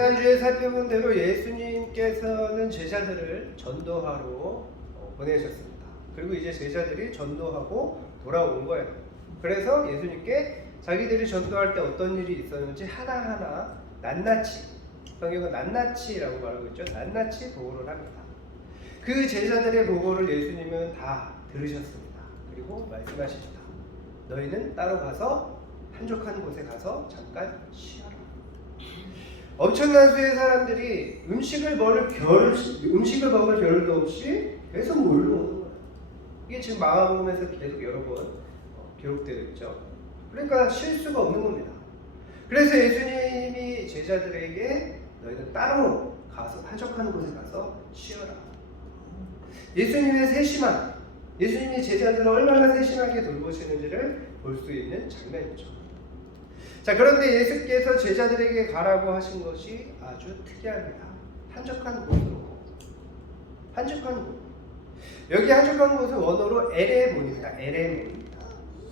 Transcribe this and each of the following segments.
지난주에 살펴본 대로 예수님께서는 제자들을 전도하러 보내셨습니다. 그리고 이제 제자들이 전도하고 돌아온 거예요. 그래서 예수님께 자기들이 전도할 때 어떤 일이 있었는지 하나하나 낱낱이, 성경은 낱낱이라고 말하고 있죠. 낱낱이 보고를 합니다. 그 제자들의 보고를 예수님은 다 들으셨습니다. 그리고 말씀하시죠. 너희는 따로 가서 한적한 곳에 가서 잠깐 쉬어라. 엄청난 수의 사람들이 음식을 먹을 겨를도 없이 계속 몰려오는 거예요. 이게 지금 마가복음에서 계속 여러 번 기록되어 있죠. 그러니까 쉴 수가 없는 겁니다. 그래서 예수님이 제자들에게 너희는 따로 가서 한적한 곳에 가서 쉬어라. 예수님의 세심함, 예수님이 제자들을 얼마나 세심하게 돌보시는지를 볼 수 있는 장면이죠. 자, 그런데 예수께서 제자들에게 가라고 하신 것이 아주 특이합니다. 한적한 곳으로. 한적한 곳. 여기 한적한 곳은 원어로 에레몬입니다. 에레몬.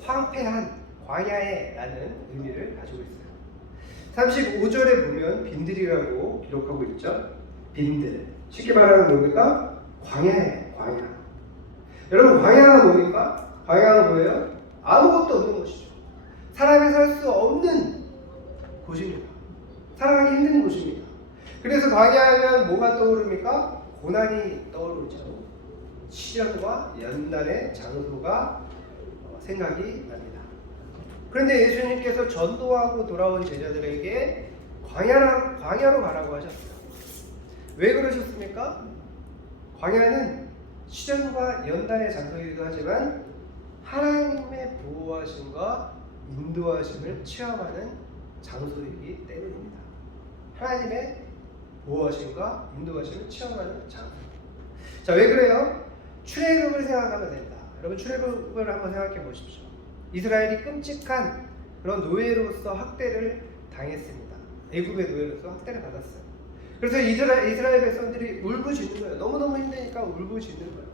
황폐한, 광야에라는 의미를 가지고 있어요. 35절에 보면 빈들이라고 기록하고 있죠. 빈들. 쉽게 말하면 뭡니까? 광야에, 광야. 여러분, 광야가 뭡니까? 광야가 뭐예요? 아무것도 없는 곳이죠. 사람이 살 수 없는 곳입니다. 살아가기 힘든 곳입니다. 그래서 광야하면 뭐가 떠오릅니까? 고난이 떠오르죠. 시련과 연단의 장소가 생각이 납니다. 그런데 예수님께서 전도하고 돌아온 제자들에게 광야로 가라고 하셨어요. 왜 그러셨습니까? 광야는 시련과 연단의 장소이기도 하지만 하나님의 보호하심과 인도하심을 체험하는 장소이기 때문입니다. 하나님의 보호하심과 인도하심을 체험하는 장소. 자, 왜 그래요? 출애굽을 생각하면 된다. 여러분, 출애굽을 한번 생각해 보십시오. 이스라엘이 끔찍한 그런 노예로서 학대를 당했습니다. 애굽의 노예로서 학대를 받았어요. 그래서 이스라엘 백성들이 울부짖는 거예요. 너무너무 힘드니까 울부짖는 거예요.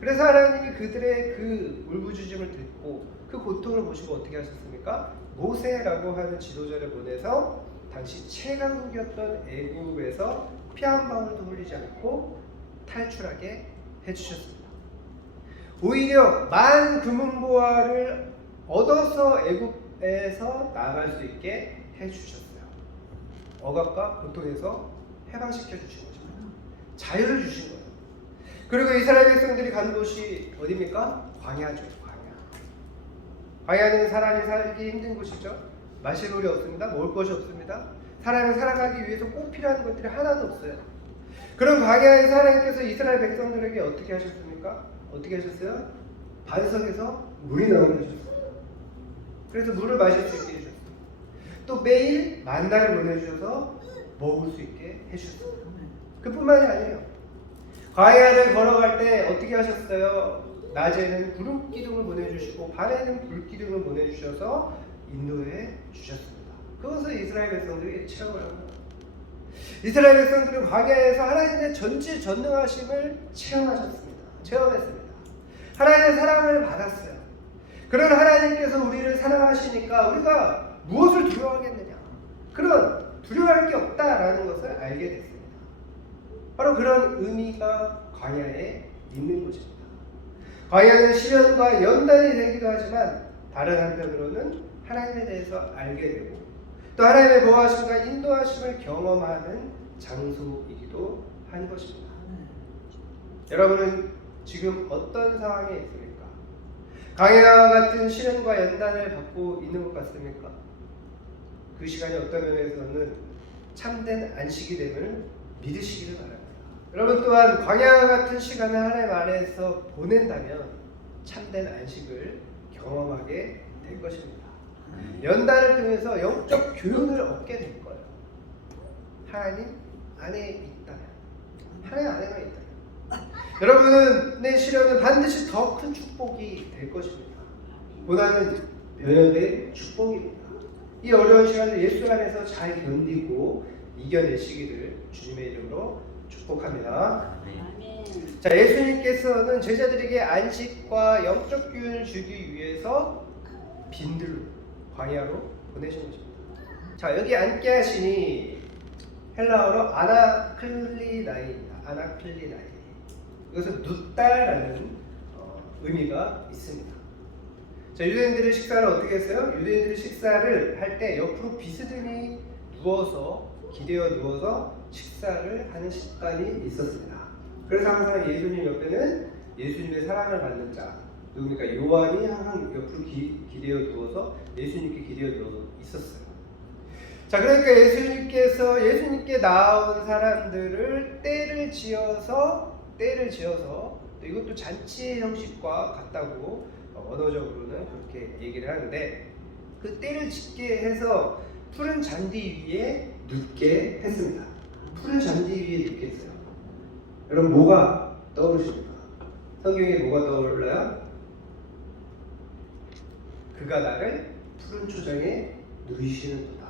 그래서 하나님이 그들의 그 울부짖음을 듣고 그 고통을 보시고 어떻게 하셨습니까? 모세라고 하는 지도자를 보내서 당시 최강국이었던 애굽에서 피 한 방울도 흘리지 않고 탈출하게 해주셨습니다. 오히려 만 금은보화를 얻어서 애굽에서 나갈 수 있게 해주셨어요. 억압과 고통에서 해방시켜 주신 거죠. 자유를 주신 거예요. 그리고 이스라엘 백성들이 간 곳이 어디입니까? 광야죠. 광야는 사람이 살기 힘든 곳이죠. 마실 물이 없습니다. 먹을 것이 없습니다. 사람이 살아가기 위해서 꼭 필요한 것들이 하나도 없어요. 그런 광야에서 하나님께서 이스라엘 백성들에게 어떻게 하셨습니까? 어떻게 하셨어요? 반석에서 물이 나오게 하셨어요. 그래서 물을 마실 수 있게 해주셨어요. 또 매일 만나를 보내주셔서 먹을 수 있게 해주셨어요. 그뿐만이 아니에요. 광야를 걸어갈 때 어떻게 하셨어요? 낮에는 구름 기둥을 보내주시고 밤에는 불 기둥을 보내주셔서 인도해 주셨습니다. 그것을 이스라엘 백성들이 체험을 합니다. 이스라엘 백성들은 광야에서 하나님의 전지전능하심을 체험했습니다. 하나님의 사랑을 받았어요. 그런 하나님께서 우리를 사랑하시니까 우리가 무엇을 두려워하겠느냐? 그런 두려워할 게 없다라는 것을 알게 됐습니다. 바로 그런 의미가 광야에 있는 것입니다. 광야는 시련과 연단이 되기도 하지만 다른 한편으로는 하나님에 대해서 알게 되고 또 하나님의 보호하심과 인도하심을 경험하는 장소이기도 한 것입니다. 여러분은 지금 어떤 상황에 있습니까? 광야와 같은 시련과 연단을 받고 있는 것 같습니까? 그 시간이 어떤 면에서는 참된 안식이 됨을 믿으시기를 바랍니다. 여러분 또한 광야와 같은 시간을 하나님 안에서 보낸다면 참된 안식을 경험하게 될 것입니다. 연단을 통해서 영적 교훈을 얻게 될 거예요. 하나님 안에 있다면, 하나님 안에만 있다면 여러분의 시련은 반드시 더 큰 축복이 될 것입니다. 고난은 변형된 축복입니다. 이 어려운 시간을 예수 안에서 잘 견디고 이겨내시기를 주님의 이름으로 축복합니다. 아멘. 자, 예수님께서는 제자들에게 안식과 영적 교훈을 주기 위해서 빈들로 광야로 보내신 것입니다. 자, 여기 앉게 하시니 헬라어로 아나클리나이입니다. 아나클리나이. 이것은 눕다라는 의미가 있습니다. 자, 유대인들의 식사를 어떻게 했어요? 유대인들의 식사를 할 때 옆으로 비스듬히 누워서 기대어 누워서 식사를 하는 습관이 있었습니다. 그래서 항상 예수님 옆에는 예수님의 사랑을 받는 자, 누굽니까? 요한이 항상 옆으로 기대어 누워서 예수님께 기대어 누워 있었어요. 자, 그러니까 예수님께 나온 사람들을 때를 지어서 또 이것도 잔치의 형식과 같다고 언어적으로는 그렇게 얘기를 하는데, 그 때를 짓게 해서 푸른 잔디 위에 눕게 했습니다. 푸른 잔디 위에 눕게 했어요. 여러분, 뭐가 떠오르십니까? 성경에 뭐가 떠올라요? 그가 나를 푸른 초장에 누이시는도다.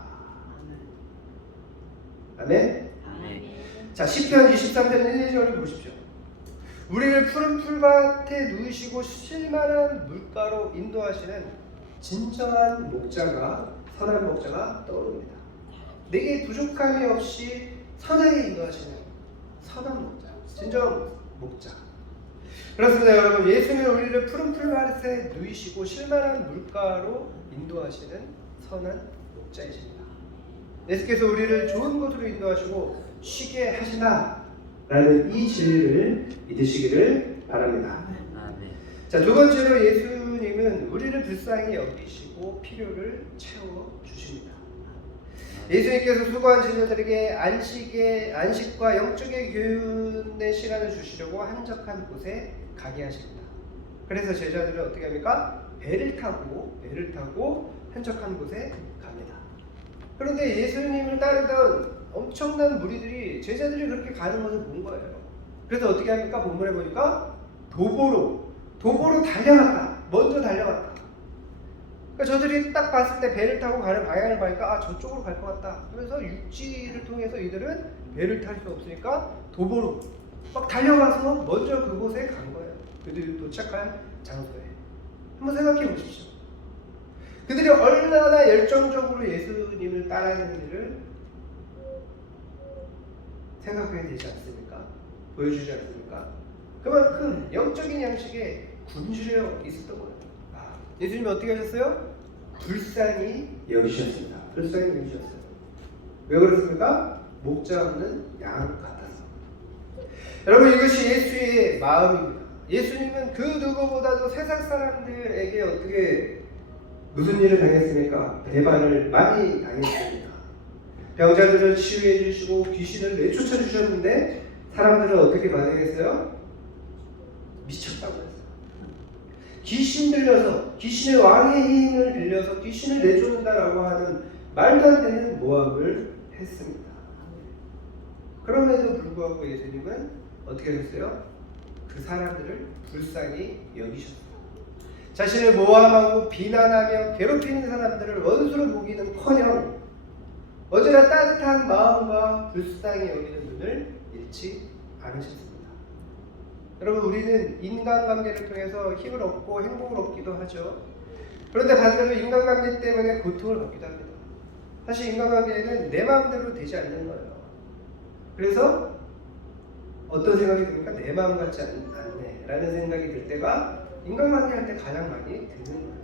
아멘? 자, 시편 23편 1, 2절을 보십시오. 우리를 푸른 풀밭에 누이시고 쉴만한 물가로 인도하시는 진정한 목자가, 선한 목자가 떠오릅니다. 내게 부족함이 없이 선하게 인도하시는 선한 목자, 진정한 목자. 그렇습니다, 여러분. 예수는 우리를 푸른 풀밭에 누이시고 쉴만한 물가로 인도하시는 선한 목자이십니다. 예수께서 우리를 좋은 곳으로 인도하시고 쉬게 하시나 라는 이 진리를 믿으시기를 바랍니다. 자, 두 번째로 예수님은 우리를 불쌍히 여기시고 필요를 채워주십니다. 예수님께서 수고한 제자들에게 안식과 영적의 교훈의 시간을 주시려고 한적한 곳에 가게 하십니다. 그래서 제자들은 어떻게 합니까? 배를 타고 한적한 곳에 갑니다. 그런데 예수님을 따르던 엄청난 무리들이 제자들이 그렇게 가는 것을 본 거예요. 그래서 어떻게 합니까? 본문에 보니까 도보로 달려갔다. 먼저 달려갔다. 그러니까 저들이 딱 봤을 때 배를 타고 가는 방향을 보니까 저쪽으로 갈 것 같다. 그래서 육지를 통해서 이들은 배를 탈 수 없으니까 도보로 막 달려가서 먼저 그곳에 간 거예요. 그들이 도착할 장소에. 한번 생각해 보십시오. 그들이 얼마나 열정적으로 예수님을 따라하는 일을 생각해야 되지 않습니까? 보여주지 않습니까? 그만큼 영적인 양식에 굶주려 있었던 거예요. 예수님이 어떻게 하셨어요? 불쌍히 여기셨습니다. 불쌍히 여기셨어요. 왜 그렇습니까? 목자 없는 양 같아서. 여러분, 이것이 예수의 마음입니다. 예수님은 그 누구보다도 세상 사람들에게 어떻게 무슨 일을 당했습니까? 배반을 많이 당했습니다. 병자들을 치유해 주시고 귀신을 내쫓아 주셨는데 사람들은 어떻게 반응했어요? 미쳤다고 했어요. 귀신 들려서, 귀신의 왕의 힘을 빌려서 귀신을 내쫓는다라고 하는 말도 안 되는 모함을 했습니다. 그럼에도 불구하고 예수님은 어떻게 하셨어요? 그 사람들을 불쌍히 여기셨어요. 자신을 모함하고 비난하며 괴롭히는 사람들을 원수로 보기는커녕 언제나 따뜻한 마음과 불쌍히 여기는 눈을 잃지 않으셨습니다. 여러분, 우리는 인간관계를 통해서 힘을 얻고 행복을 얻기도 하죠. 그런데 반대로 인간관계 때문에 고통을 받기도 합니다. 사실 인간관계에는 내 마음대로 되지 않는 거예요. 그래서 어떤 생각이 듭니까? 내 마음 같지 않네 라는 생각이 들 때가 인간관계 할 때 가장 많이 드는 거예요.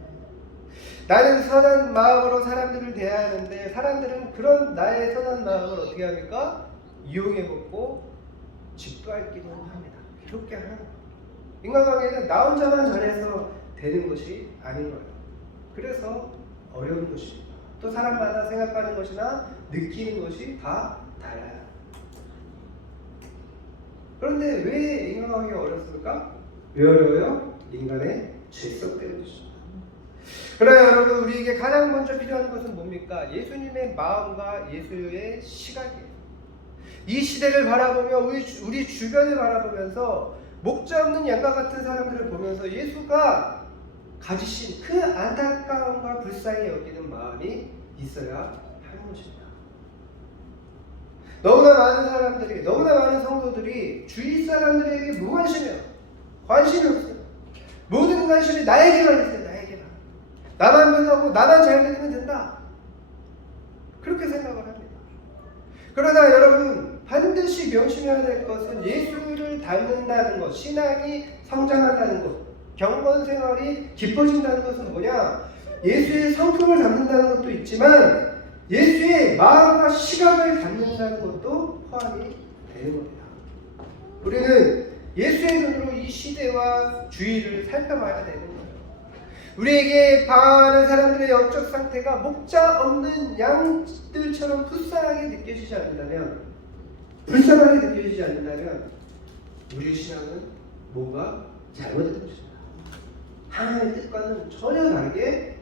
나는 선한 마음으로 사람들을 대하는데 사람들은 그런 나의 선한 마음을 어떻게 합니까? 이용해 먹고 짓밟기도 합니다. 괴롭게 하는 거예요. 인간관계는 나 혼자만 잘해서 되는 것이 아닌 거예요. 그래서 어려운 것입니다. 또 사람마다 생각하는 것이나 느끼는 것이 다 달라요. 그런데 왜 인간관계가 어렵습니까? 왜 어려워요? 인간의 죄성 때문이죠. 그러나 여러분, 우리에게 가장 먼저 필요한 것은 뭡니까? 예수님의 마음과 예수의 시각이에요. 이 시대를 바라보며 우리 주변을 바라보면서 목자 없는 양과 같은 사람들을 보면서 예수가 가지신 그 안타까움과 불쌍히 여기는 마음이 있어야 하는 것입니다. 너무나 많은 사람들이, 너무나 많은 성도들이 주위 사람들에게 무관심해요. 관심이 없어요. 모든 관심이 나에게만 있어요. 나에게만. 나만 변하고 나만 잘 되면 된다. 그렇게 생각을 합니다. 그러나 여러분 반드시 명심해야 될 것은 예수를 닮는다는 것, 신앙이 성장한다는 것, 경건 생활이 깊어진다는 것은 뭐냐? 예수의 성품을 담는다는 것도 있지만 예수의 마음과 시각을 담는다는 것도 포함이 되는 겁니다. 우리는 예수의 눈으로 이 시대와 주위를 살펴봐야 되는 거예요. 우리에게 방황하는 사람들의 영적 상태가 목자 없는 양들처럼 불쌍하게 느껴지지 않는다면, 우리의 신앙은 뭔가 잘못된 것입니다. 하나님의 뜻과는 전혀 다르게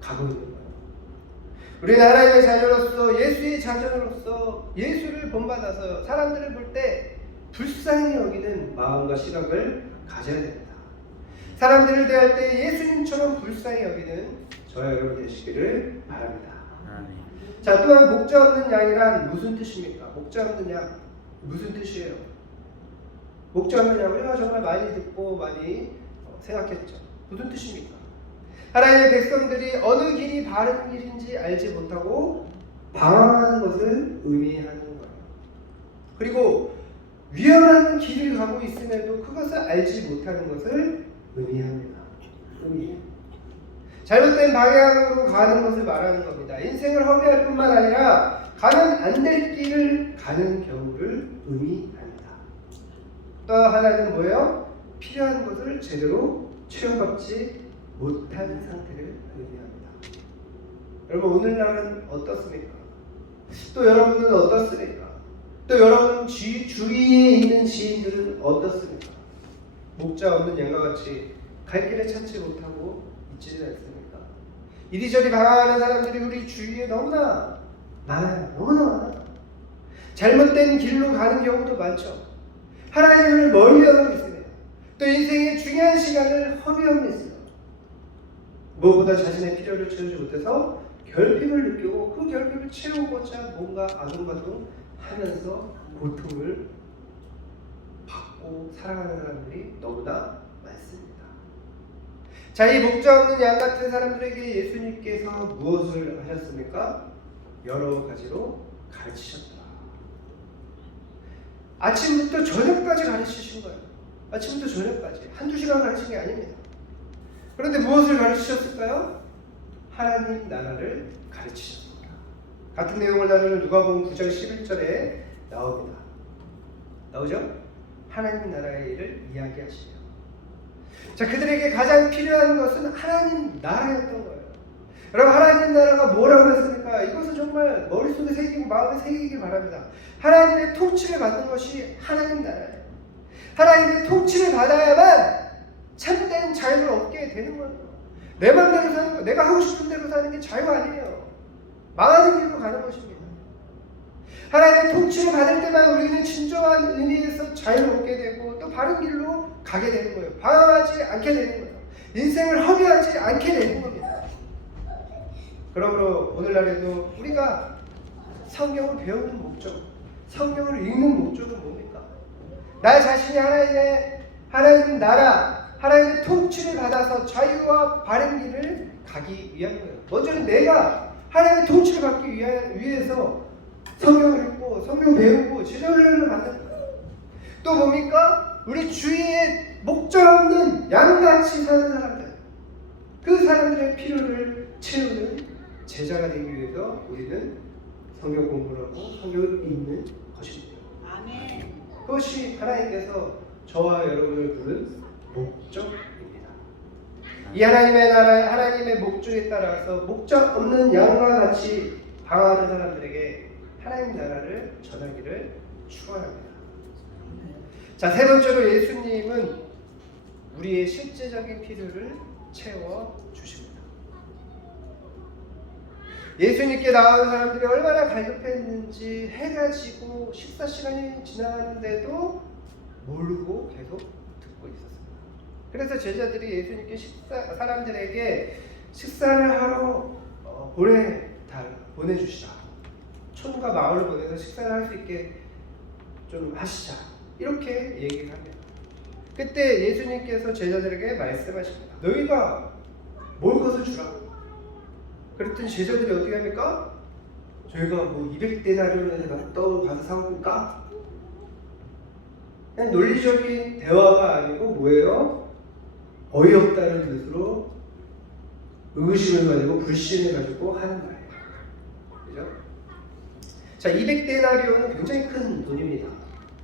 가고 있는 거예요. 우리는 하나님의 자녀로서, 예수의 자녀로서 예수를 본받아서 사람들을 볼 때 불쌍히 여기는 마음과 시각을 가져야 됩니다. 사람들을 대할 때 예수님처럼 불쌍히 여기는 저와 여러분 되시기를 바랍니다. 자, 또한 목자 없는 양이란 무슨 뜻입니까? 목자 없는 양 무슨 뜻이에요? 목자 없는 양 우리가 정말 많이 듣고 많이 생각했죠. 무슨 뜻입니까? 하나님의 백성들이 어느 길이 바른 길인지 알지 못하고 방황하는 것을 의미하는 거예요. 그리고 위험한 길을 가고 있음에도 그것을 알지 못하는 것을 의미합니다. 잘못된 방향으로 가는 것을 말하는 겁니다. 인생을 허비할 뿐만 아니라 가면 안 될 길을 가는 경우를 의미합니다. 또 하나는 뭐예요? 필요한 것을 제대로 체험받지 못한 상태를 의미합니다. 여러분 오늘날은 어떻습니까? 또 여러분은 어떻습니까? 또 여러분 주위에 있는 지인들은 어떻습니까? 목자 없는 양과 같이 갈 길을 찾지 못하고 있지는 않습니까? 이리저리 방황하는 사람들이 우리 주위에 너무나 많아요. 너무나 많아요. 잘못된 길로 가는 경우도 많죠. 하나님을 멀리하고 있습니다. 또 인생의 중요한 시간을 허비하고 있습니다. 무엇보다 자신의 필요를 채우지 못해서 결핍을 느끼고 그 결핍을 채우고자 뭔가 아둥바둥하면서 고통을 받고 살아가는 사람들이 너무나 많습니다. 자, 이 목자 없는 양 같은 사람들에게 예수님께서 무엇을 하셨습니까? 여러 가지로 가르치셨다. 아침부터 저녁까지 가르치신 거예요. 아침부터 저녁까지 한두 시간 가르친 게 아닙니다. 그런데 무엇을 가르치셨을까요? 하나님 나라를 가르치셨습니다. 같은 내용을 나누는 누가복음 9장 11절에 나옵니다. 나오죠? 하나님 나라의 일을 이야기하시네요. 자, 그들에게 가장 필요한 것은 하나님 나라였던 거예요. 여러분 하나님 나라가 뭐라고 했습니까? 이것은 정말 머릿속에 새기고 마음에 새기길 바랍니다. 하나님의 통치를 받는 것이 하나님 나라예요. 하나님의 통치를 받아야만 참된 자유를 얻게 되는 거예요. 내 맘대로 사는 거, 내가 하고 싶은 대로 사는 게 자유가 아니에요. 망하는 길로 가는 것입니다. 하나님의 통치를 받을 때만 우리는 진정한 의미에서 자유를 얻게 되고 또 바른 길로 가게 되는 거예요. 방황하지 않게 되는 거예요. 인생을 허비하지 않게 되는 겁니다. 그러므로 오늘날에도 우리가 성경을 배우는 목적, 성경을 읽는 목적은 뭡니까? 나 자신이 하나님 나라, 하나님의 통치를 받아서 자유와 바른 길을 가기 위한 거예요. 먼저는 내가 하나님의 통치를 받기 위해서 성경을 읽고 성경 배우고 지도를 받는 거예요. 또 뭡니까? 우리 주위에 목자 없는 양같이 사는 사람들, 그 사람들의 필요를 채우는 제자가 되기 위해서 우리는 성경 공부를 하고 성경을 읽는 것입니다. 아멘. 그것이 하나님께서 저와 여러분을 부른 목적입니다. 이 하나님의 나라, 하나님의 목적에 따라서 목적 없는 양과 같이 방황하는 사람들에게 하나님 나라를 전하기를 축원합니다. 자, 세 번째로 예수님은 우리의 실제적인 필요를 채워 주십니다. 예수님께 나오는 사람들이 얼마나 갈급했는지 해가 지고 식사 시간이 지나가는데도 모르고 계속 듣고 있었습니다. 그래서 제자들이 예수님께 사람들에게 식사를 하러 보내주시라. 촌과 마을을 보내서 식사를 할 수 있게 좀 하시자. 이렇게 얘기를 합니다. 그때 예수님께서 제자들에게 말씀하십니다. 너희가 먹을 것을 주라고. 그랬더니 제자들이 어떻게 합니까? 저희가 뭐 200데나리온을 또 가서 사옵니까? 그냥 논리적인 대화가 아니고 뭐예요? 어이없다는 뜻으로 의구심을 가지고 불신을 가지고 하는 말이에요. 그죠? 자, 200데나리온은 굉장히 큰 돈입니다.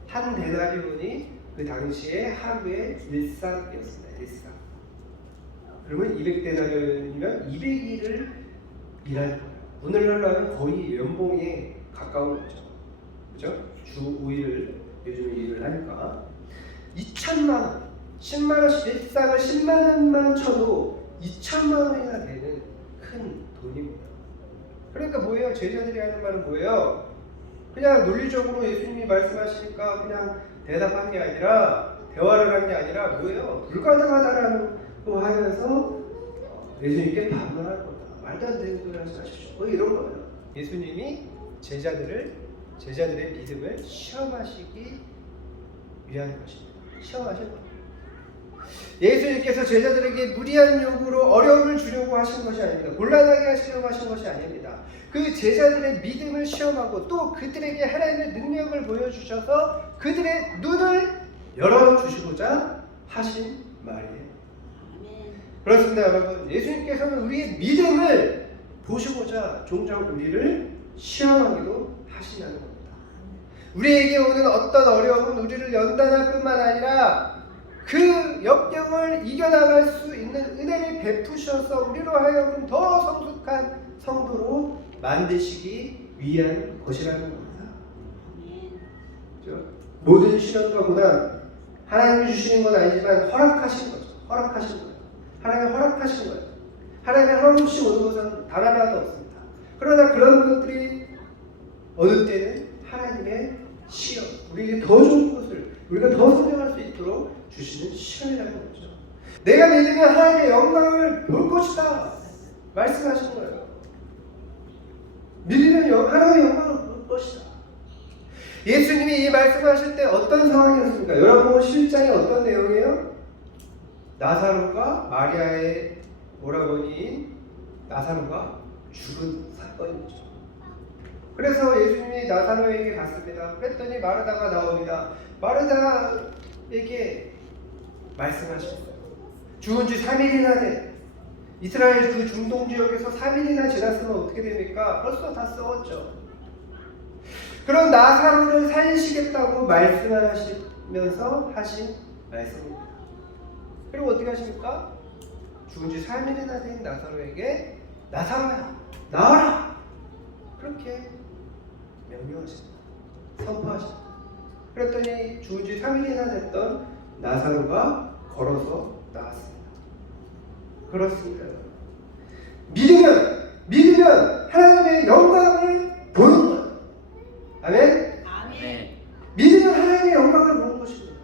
한 데나리온이 그 당시에 하루의 일상이었습니다. 일상. 그러면 200데나리온이면 200일을 일할 거예요. 오늘날로 하면 거의 연봉에 가까운 거죠. 그죠? 주 5일을 요즘 일을 하니까 2천만 원, 10만 원씩 일상을 10만 원만 쳐도 2천만 원이나 되는 큰 돈입니다. 그러니까 뭐예요? 제자들이 하는 말은 뭐예요? 그냥 논리적으로 예수님이 말씀하시니까 그냥 대답한 게 아니라 대화를 한 게 아니라 뭐예요? 불가능하다라는 거 하면서 예수님께 반문할 거다. 말도 안 되는 소리 하지 마십시오. 뭐 이런 거예요. 예수님이 제자들의 믿음을 시험하시기 위한 것입니다. 시험하실 겁니다. 예수님께서 제자들에게 무리한 요구로 어려움을 주려고 하신 것이 아닙니다. 곤란하게 하시려고 하신 것이 아닙니다. 그 제자들의 믿음을 시험하고 또 그들에게 하나님의 능력을 보여주셔서 그들의 눈을 열어주시고자 하신 말이에요. 그렇습니다, 여러분. 예수님께서는 우리의 믿음을 보시고자 종종 우리를 시험하기도 하시냐는 겁니다. 우리에게 오는 어떤 어려움은 우리를 연단할 뿐만 아니라 그 역경을 이겨나갈 수 있는 은혜를 베푸셔서 우리로 하여금 더 성숙한 성도로 만드시기 위한 것이라는 겁니다. 모든 시련과 고난 하나님이 주시는 건 아니지만 허락하신 거죠. 허락하신 거예요. 하나님이 허락하신 거예요. 하나님이 한없이 오는 것은 단 하나도 없습니다. 그러나 그런 것들이 어느 때는 하나님의 시험, 우리에게 더 좋은 것을 우리가 더 성장할 수 있도록 주시는 시험이라는 거죠. 내가 믿으면 하나님의 영광을 볼 것이다 말씀하신 거예요. 믿으면 하나님의 영광을 볼 것이다. 예수님이 이 말씀하실 때 어떤 상황이었습니까? 여러분 11장에 어떤 내용이에요? 나사로가 마리아의 오라버니인 나사로가 죽은 사건이죠. 그래서 예수님이 나사로에게 갔습니다. 그랬더니 마르다가 나옵니다. 마르다에게 말씀하셨어요. 죽은 지 3일이나 된 이스라엘 그 중동 지역에서 3일이나 지났으면 어떻게 됩니까? 벌써 다 썩었죠. 그런 나사로를 살리시겠다고 말씀하시면서 하신 말씀입니다. 그리고 어떻게 하십니까? 죽은 지 3일이나 된 나사로에게 나사로야 나와라! 그렇게 명령하십니다. 선포하십니다. 그랬더니 죽은 지 3일이나 됐던 나사로가 걸어서 나왔습니다. 그렇습니다. 믿으면 하나님의 영광을 보는 거예요. 아멘? 아멘. 믿으면 하나님의 영광을 보는 것입니다.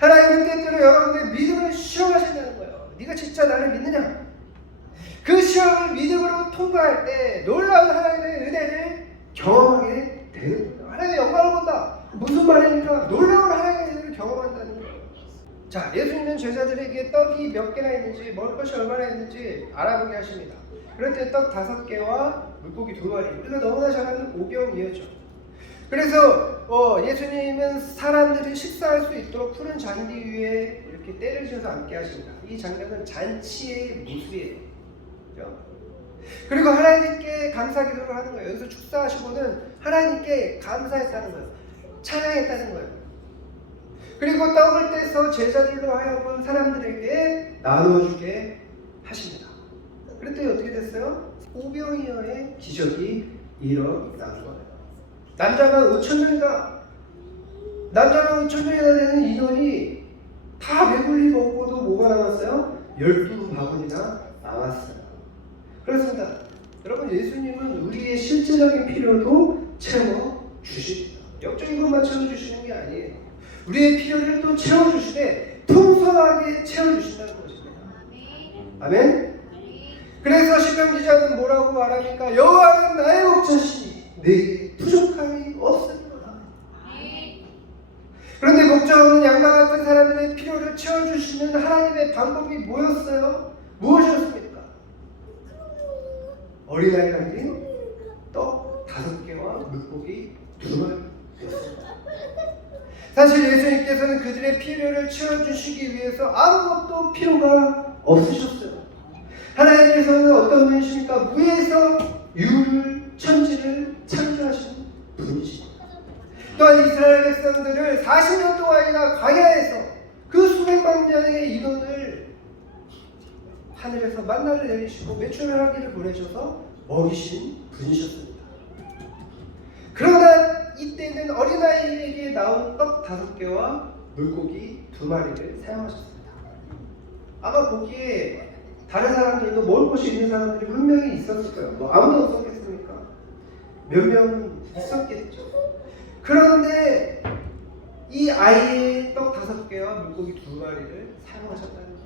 하나님은 때때로 여러분의 믿음을 시험하신다는 거예요. 네가 진짜 나를 믿느냐? 그 시험을 믿음으로 통과할 때 놀라운 하나님의 은혜를 경험하게 되는 거예요. 하나님의 영광을 본다. 무슨 말입니까? 놀라운 하나님의 은혜를 경험한다는 거예요. 자, 예수님은 제자들에게 떡이 몇 개나 있는지 먹을 것이 얼마나 있는지 알아보게 하십니다. 그럴 때 떡 5개와 물고기 2마리, 우리가 너무나 잘 아는 오병이어죠. 그래서 예수님은 사람들이 식사할 수 있도록 푸른 잔디 위에 이렇게 때를 지어서 앉게 하십니다. 이 장면은 잔치의 모습이에요. 그렇죠? 그리고 하나님께 감사 기도를 하는 거예요. 여기서 축사하시고는 하나님께 감사했다는 거예요. 찬양했다는 거예요. 그리고 떡을 떼서 제자들로 하여금 사람들에게 나눠주게 하십니다. 그랬더니 어떻게 됐어요? 오병이어의 기적이 일어난 거예요. 남자가 5,000명이다. 남자가 5,000명이나 되는 인원이 다 배불리 먹고도 뭐가 남았어요? 12바구니나 남았어요. 그렇습니다. 여러분, 예수님은 우리의 실제적인 필요도 채워주십니다. 영적인 것만 채워주시는 게 아니에요. 우리의 필요를 또 채워주시되 풍성하게 채워주신다는 것입니다. 아멘? 그래서 시편 기자는 뭐라고 말합니까? 여호와는 나의 목자시니 내게 부족함이 없으리로다. 그런데 목자 없는 양과 같은 사람들의 필요를 채워주시는 하나님의 방법이 뭐였어요? 무엇이었습니까? 어린아이 담긴 떡 5개와 물고기 2마리였습니다. 사실 예수님께서는 그들의 필요를 채워주시기 위해서 아무것도 필요가 없으셨어요. 하나님께서는 어떤 분이십니까? 무에서 유를 천지를 창조하시는 분이십니다. 또한 이스라엘 백성들을 40년 동안이나 광야에서 그 수백만 명의 인원을 하늘에서 만나를 내리시고 메추라기를 보내셔서 먹이신 분이셨습니다. 그러나 이때는 어린아이에게 나온 떡 5개와 물고기 2마리를 사용하셨습니다. 아마 거기에 다른 사람들도 먹을 것이 있는 사람들이 분명히 있었을 거예요. 뭐 아무도 없었겠습니까? 몇 명은 있었겠죠. 그런데 이 아이의 떡 5개와 물고기 2마리를 사용하셨다는 거예요.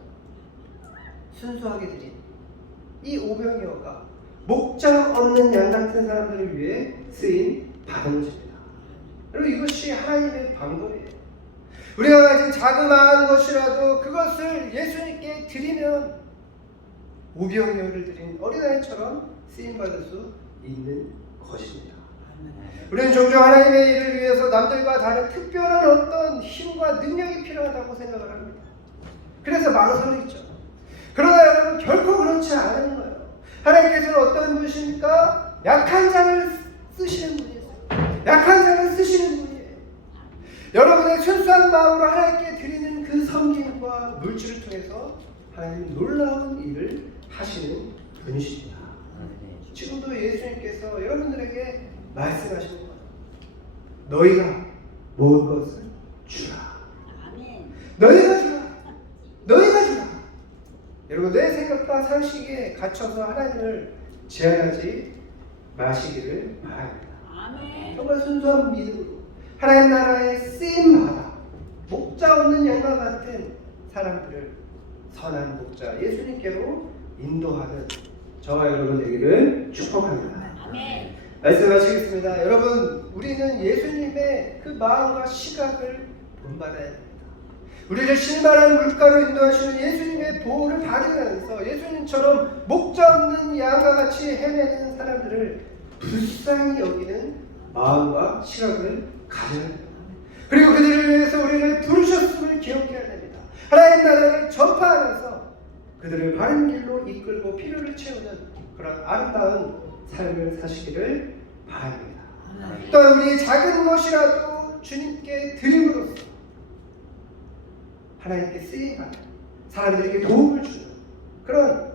순수하게 드린 이 500여가 목장 없는 양 같은 사람들을 위해 쓰인 바덩이입니다. 여러분, 이것이 하나님의 방법이에요. 우리가 가진 자그마한 것이라도 그것을 예수님께 드리면 500여를 드린 어린아이처럼 쓰임받을 수 있는 것입니다. 우리는 종종 하나님의 일을 위해서 남들과 다른 특별한 어떤 힘과 능력이 필요하다고 생각을 합니다. 그래서 망설이죠. 그러나 여러분, 결코 그렇지 않은 거예요. 하나님께서는 어떤 분이십니까? 약한 자를 쓰시는 분이에요. 약한 자를 쓰시는 분이에요. 여러분의 순수한 마음으로 하나님께 드리는 그 섬김과 물질을 통해서 하나님 놀라운 일을 하시는 분이십니다. 지금도 예수님께서 여러분들에게 말씀하시는 거예요. 너희가 먹을 것을 주라. 너희가 주라. 너희가 주라. 여러분, 내 생각과 상식에 갇혀서 하나님을 제한하지 마시기를 바랍니다. 정말 순수한 믿음으로 하나님 나라의 쓰임받아 목자 없는 양과 같은 사람들을 선한 목자 예수님께로 인도하는 저와 여러분 되기를 축복합니다. 말씀하시겠습니다. 여러분, 우리는 예수님의 그 마음과 시각을 본받아야 합니다. 우리를 실만한 물가로 인도하시는 예수님의 보호를 받으면서 예수님처럼 목자 없는 양과 같이 헤매는 사람들을 불쌍히 여기는 마음과 시각을 가져야 합니다. 그리고 그들을 위해서 우리를 부르셨음을 기억해야 됩니다. 하나님 나라를 전파하면서 그들을 바른 길로 이끌고 필요를 채우는 그런 아름다운 삶을 사시기를 바랍니다. 또한 우리의 작은 것이라도 주님께 드림으로써 하나님께 쓰임받는 사람들에게 도움을 주는 그런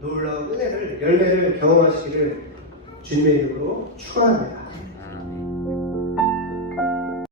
놀라운 은혜를 열매를 경험하시기를 주님의 이름으로 축원합니다.